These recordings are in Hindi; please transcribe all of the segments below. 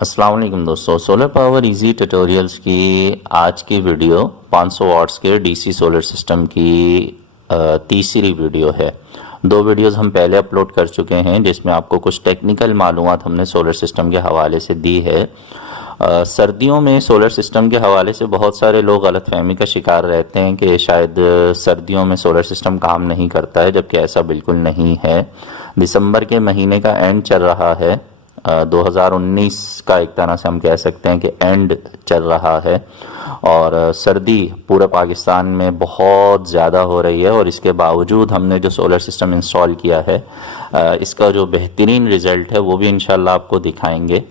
अस्सलाम वालेकुम दोस्तों, सोलर पावर इजी ट्यूटोरियल्स की आज की वीडियो 500 वाट्स के डीसी सोलर सिस्टम की तीसरी वीडियो है। दो वीडियोस हम पहले अपलोड कर चुके हैं जिसमें आपको कुछ टेक्निकल मालूमात हमने सोलर सिस्टम के हवाले से दी है। सर्दियों में सोलर सिस्टम के हवाले से बहुत सारे लोग गलतफहमी का शिकार रहते हैं कि शायद सर्दियों में सोलर सिस्टम काम नहीं करता है, जबकि ऐसा बिल्कुल नहीं है। दिसंबर के महीने का एंड चल रहा है, 2019 का एक तरह से हम कह सकते हैं कि एंड चल रहा है और सर्दी पूरे पाकिस्तान में बहुत ज़्यादा हो रही है और इसके बावजूद हमने जो सोलर सिस्टम इंस्टॉल किया है इसका जो बेहतरीन रिज़ल्ट है वो भी इंशाल्लाह आपको दिखाएंगे।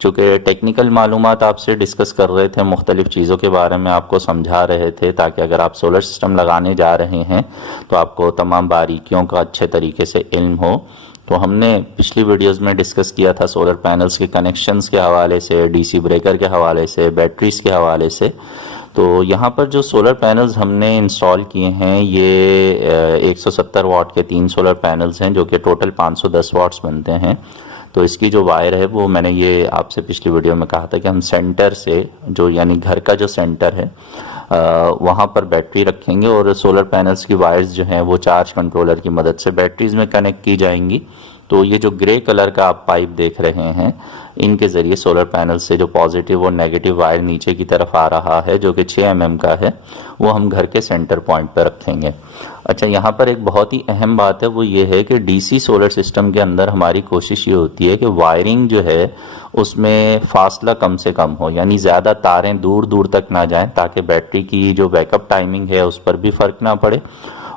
चूँकि टेक्निकल मालूमात आपसे डिस्कस कर रहे थे, मुख्तलिफ़ चीज़ों के बारे में आपको समझा रहे थे ताकि अगर आप सोलर सिस्टम लगाने जा रहे हैं तो आपको तमाम बारीकियों का अच्छे तरीके से इल्म हो। तो हमने पिछली वीडियोस में डिस्कस किया था सोलर पैनल्स के कनेक्शंस के हवाले से, डीसी ब्रेकर के हवाले से, बैटरीज़ के हवाले से। तो यहाँ पर जो सोलर पैनल्स हमने इंस्टॉल किए हैं ये 170 वाट के 3 सोलर पैनल्स हैं जो कि टोटल 510 वाट्स बनते हैं। तो इसकी जो वायर है वो मैंने ये आपसे पिछली वीडियो में कहा था कि हम सेंटर से जो यानी घर का जो सेंटर है वहाँ पर बैटरी रखेंगे और सोलर पैनल्स की वायर्स जो हैं वो चार्ज कंट्रोलर की मदद से बैटरीज़ में कनेक्ट की जाएंगी। तो ये जो ग्रे कलर का आप पाइप देख रहे हैं इनके ज़रिए सोलर पैनल से जो पॉजिटिव और नेगेटिव वायर नीचे की तरफ आ रहा है जो कि 6 mm का है वो हम घर के सेंटर पॉइंट पर रखेंगे। अच्छा, यहाँ पर एक बहुत ही अहम बात है वो ये है कि डीसी सोलर सिस्टम के अंदर हमारी कोशिश ये होती है कि वायरिंग जो है उसमें फासला कम से कम हो, यानी ज़्यादा तारें दूर दूर तक ना जाएं ताकि बैटरी की जो बैकअप टाइमिंग है उस पर भी फ़र्क ना पड़े।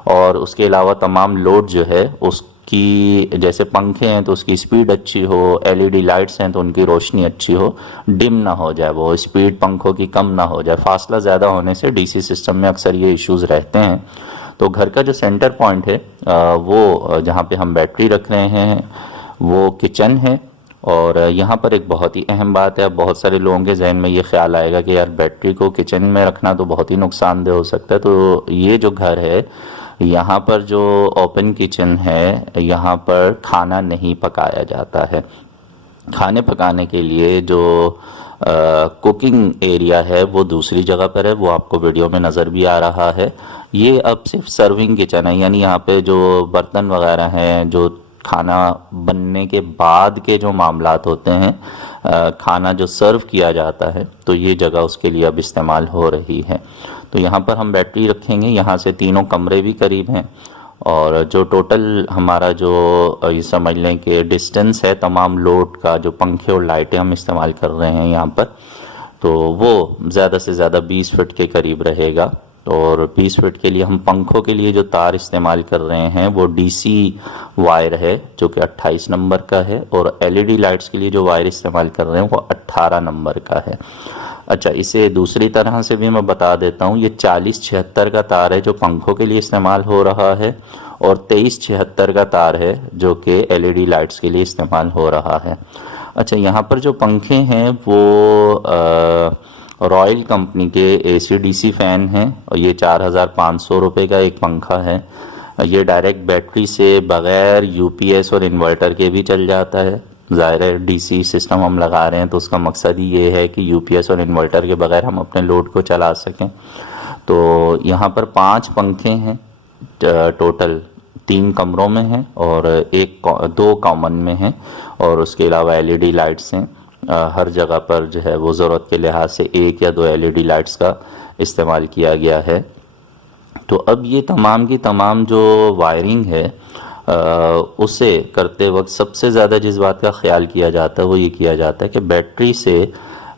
और उसके अलावा तमाम लोड जो है उसकी, जैसे पंखे हैं तो उसकी स्पीड अच्छी हो, एलईडी लाइट्स हैं तो उनकी रोशनी अच्छी हो, डिम ना हो जाए, वो स्पीड पंखों की कम ना हो जाए। फासला ज़्यादा होने से डीसी सिस्टम में अक्सर ये इश्यूज़ रहते हैं। तो घर का जो सेंटर पॉइंट है वो जहाँ पे हम बैटरी रख रहे हैं वो किचन है। और यहाँ पर एक बहुत ही अहम बात है, बहुत सारे लोगों के जहन में ये ख्याल आएगा कि यार बैटरी को किचन में रखना तो बहुत ही नुकसानदेह हो सकता है। तो ये जो घर है यहाँ पर जो ओपन किचन है यहाँ पर खाना नहीं पकाया जाता है। खाने पकाने के लिए जो कुकिंग एरिया है वो दूसरी जगह पर है, वो आपको वीडियो में नज़र भी आ रहा है। ये अब सिर्फ सर्विंग किचन है, यानी यहाँ पे जो बर्तन वगैरह हैं, जो खाना बनने के बाद के जो मामलात होते हैं, खाना जो सर्व किया जाता है, तो ये जगह उसके लिए अब इस्तेमाल हो रही है। तो यहाँ पर हम बैटरी रखेंगे, यहाँ से तीनों कमरे भी करीब हैं और जो टोटल हमारा जो ये समझ लें कि डिस्टेंस है तमाम लोड का, जो पंखे और लाइटें हम इस्तेमाल कर रहे हैं यहाँ पर, तो वो ज़्यादा से ज़्यादा 20 फीट के करीब रहेगा। और 20 फीट के लिए हम पंखों के लिए जो तार इस्तेमाल कर रहे हैं वो डीसी वायर है जो कि 28 नंबर का है और एलईडी लाइट्स के लिए जो वायर इस्तेमाल कर रहे हैं वो 18 नंबर का है। अच्छा, इसे दूसरी तरह से भी मैं बता देता हूँ, ये 4076 का तार है जो पंखों के लिए इस्तेमाल हो रहा है और 2376 का तार है जो कि एलईडी लाइट्स के लिए इस्तेमाल हो रहा है। अच्छा, यहाँ पर जो पंखे हैं वो रॉयल कंपनी के एसी-डीसी फ़ैन हैं और ये 4500 रुपये का एक पंखा है। ये डायरेक्ट बैटरी से बग़ैर यूपीएस और इन्वर्टर के भी चल जाता है। ज़ाहिर है डीसी सिस्टम हम लगा रहे हैं तो उसका मकसद ही ये है कि यूपीएस और इन्वर्टर के बगैर हम अपने लोड को चला सकें। तो यहाँ पर 5 पंखे हैं, टोटल 3 कमरों में हैं और 2 कॉमन में हैं और उसके अलावा एलईडी लाइट्स हैं। हर जगह पर जो है वो ज़रूरत के लिहाज से 1 या 2 एलईडी लाइट्स का इस्तेमाल किया गया है। तो अब ये तमाम की तमाम जो वायरिंग है उसे करते वक्त सबसे ज़्यादा जिस बात का ख्याल किया जाता है वो ये किया जाता है कि बैटरी से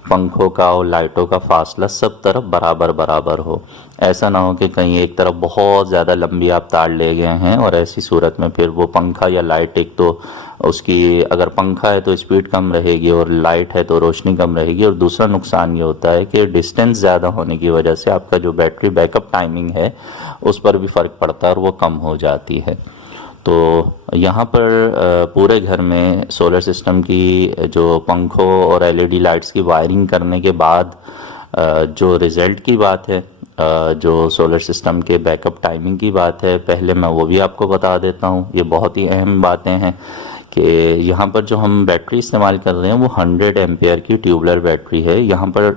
पंखों का और लाइटों का फासला सब तरफ बराबर बराबर हो। ऐसा ना हो कि कहीं एक तरफ बहुत ज़्यादा लंबी आप तार ले गए हैं और ऐसी सूरत में फिर वो पंखा या लाइट, एक तो उसकी अगर पंखा है तो स्पीड कम रहेगी और लाइट है तो रोशनी कम रहेगी, और दूसरा नुकसान ये होता है कि डिस्टेंस ज़्यादा होने की वजह से आपका जो बैटरी बैकअप टाइमिंग है उस पर भी फ़र्क पड़ता है और वो कम हो जाती है। तो यहाँ पर पूरे घर में सोलर सिस्टम की जो पंखों और एलईडी लाइट्स की वायरिंग करने के बाद जो रिज़ल्ट की बात है, जो सोलर सिस्टम के बैकअप टाइमिंग की बात है, पहले मैं वो भी आपको बता देता हूँ। ये बहुत ही अहम बातें हैं कि यहाँ पर जो हम बैटरी इस्तेमाल कर रहे हैं वो 100 एम्पेयर की ट्यूबलर बैटरी है। यहाँ पर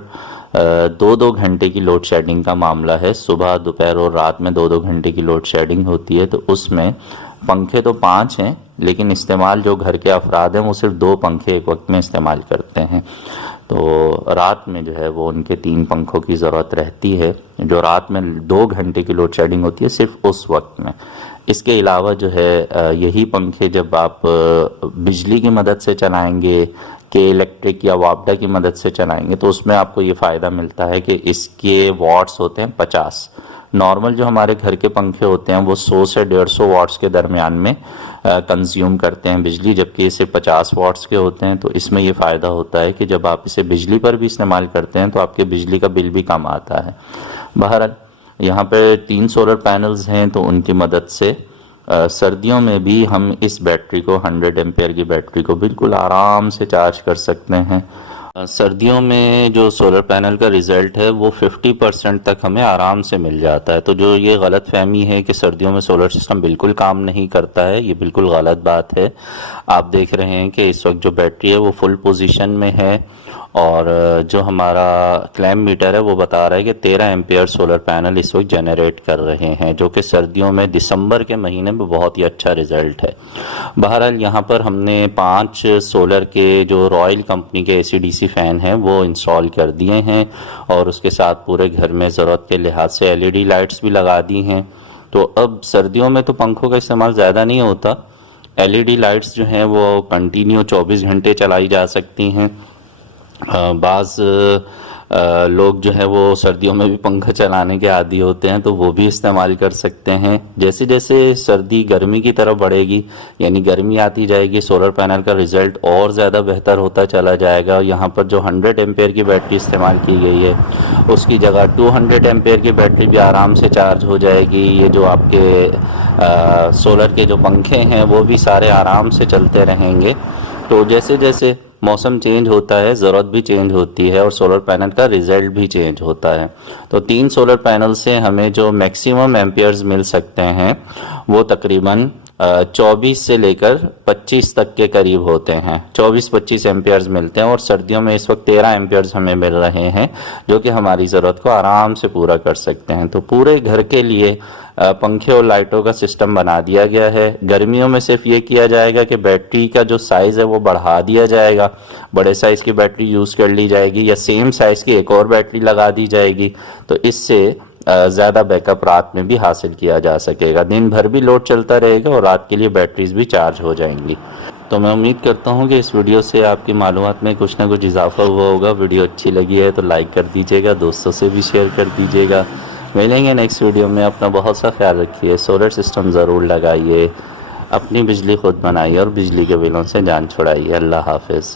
2-2 घंटे की लोड शेडिंग का मामला है। सुबह, दोपहर और रात में 2-2 घंटे की लोड शेडिंग होती है। तो उसमें पंखे तो 5 हैं, लेकिन इस्तेमाल जो घर के अफराद हैं वो सिर्फ 2 पंखे एक वक्त में इस्तेमाल करते हैं। तो रात में जो है वो उनके 3 पंखों की ज़रूरत रहती है, जो रात में 2 घंटे की लोड शेडिंग होती है सिर्फ उस वक्त में। इसके अलावा जो है यही पंखे जब आप बिजली की मदद से चलाएंगे, के इलेक्ट्रिक या वापडा की मदद से चलाएंगे, तो उसमें आपको ये फ़ायदा मिलता है कि इसके वॉट्स होते हैं 50। नॉर्मल जो हमारे घर के पंखे होते हैं वो 100 से 150 वाट्स के दरमियान में कंज्यूम करते हैं बिजली, जबकि इसे 50 वाट्स के होते हैं। तो इसमें ये फ़ायदा होता है कि जब आप इसे बिजली पर भी इस्तेमाल करते हैं तो आपके बिजली का बिल भी कम आता है। बहरहाल यहाँ पे 3 सोलर पैनल्स हैं, तो उनकी मदद से सर्दियों में भी हम इस बैटरी को 100 एम्पेयर की बैटरी को बिल्कुल आराम से चार्ज कर सकते हैं। सर्दियों में जो सोलर पैनल का रिज़ल्ट है वो 50% तक हमें आराम से मिल जाता है। तो जो ये गलत फहमी है कि सर्दियों में सोलर सिस्टम बिल्कुल काम नहीं करता है, ये बिल्कुल गलत बात है। आप देख रहे हैं कि इस वक्त जो बैटरी है वो फुल पोजीशन में है, और जो हमारा क्लैम मीटर है वो बता रहा है कि 13 एम्पेयर सोलर पैनल इस वक्त जनरेट कर रहे हैं, जो कि सर्दियों में दिसंबर के महीने में बहुत ही अच्छा रिज़ल्ट है। बहरहाल यहाँ पर हमने 5 सोलर के जो रॉयल कंपनी के AC/DC फ़ैन हैं वो इंस्टॉल कर दिए हैं, और उसके साथ पूरे घर में ज़रूरत के लिहाज से LED लाइट्स भी लगा दी हैं। तो अब सर्दियों में तो पंखों का इस्तेमाल ज़्यादा नहीं होता, LED लाइट्स जो हैं वो कंटिन्यू 24 घंटे चलाई जा सकती हैं। बाज़ लोग जो है वो सर्दियों में भी पंखा चलाने के आदी होते हैं, तो वो भी इस्तेमाल कर सकते हैं। जैसे जैसे सर्दी गर्मी की तरफ बढ़ेगी, यानी गर्मी आती जाएगी, सोलर पैनल का रिज़ल्ट और ज़्यादा बेहतर होता चला जाएगा। यहाँ पर जो 100 एम्पेयर की बैटरी इस्तेमाल की गई है उसकी जगह 200 एम्पेयर की बैटरी भी आराम से चार्ज हो जाएगी। ये जो आपके सोलर के जो पंखे हैं वो भी सारे आराम से चलते रहेंगे। तो जैसे जैसे मौसम चेंज होता है, ज़रूरत भी चेंज होती है, और सोलर पैनल का रिज़ल्ट भी चेंज होता है। तो 3 सोलर पैनल से हमें जो मैक्सिमम एम्पियर्स मिल सकते हैं वो तकरीबन 24 से लेकर 25 तक के करीब होते हैं। 24-25 एम्पियर्स मिलते हैं, और सर्दियों में इस वक्त 13 एम्पियर्स हमें मिल रहे हैं, जो कि हमारी ज़रूरत को आराम से पूरा कर सकते हैं। तो पूरे घर के लिए पंखे और लाइटों का सिस्टम बना दिया गया है। गर्मियों में सिर्फ ये किया जाएगा कि बैटरी का जो साइज़ है वो बढ़ा दिया जाएगा, बड़े साइज़ की बैटरी यूज़ कर ली जाएगी, या सेम साइज़ की एक और बैटरी लगा दी जाएगी। तो इससे ज़्यादा बैकअप रात में भी हासिल किया जा सकेगा। दिन भर भी लोड चलता रहेगा और रात के लिए बैटरीज भी चार्ज हो जाएंगी। तो मैं उम्मीद करता हूँ कि इस वीडियो से आपकी मालूमात में कुछ ना कुछ इजाफा हुआ होगा। वीडियो अच्छी लगी है तो लाइक कर दीजिएगा, दोस्तों से भी शेयर कर दीजिएगा। मिलेंगे नेक्स्ट वीडियो में। अपना बहुत सा ख्याल रखिए, सोलर सिस्टम ज़रूर लगाइए, अपनी बिजली खुद बनाइए और बिजली के बिलों से जान छुड़ाइए। अल्लाह हाफिज़।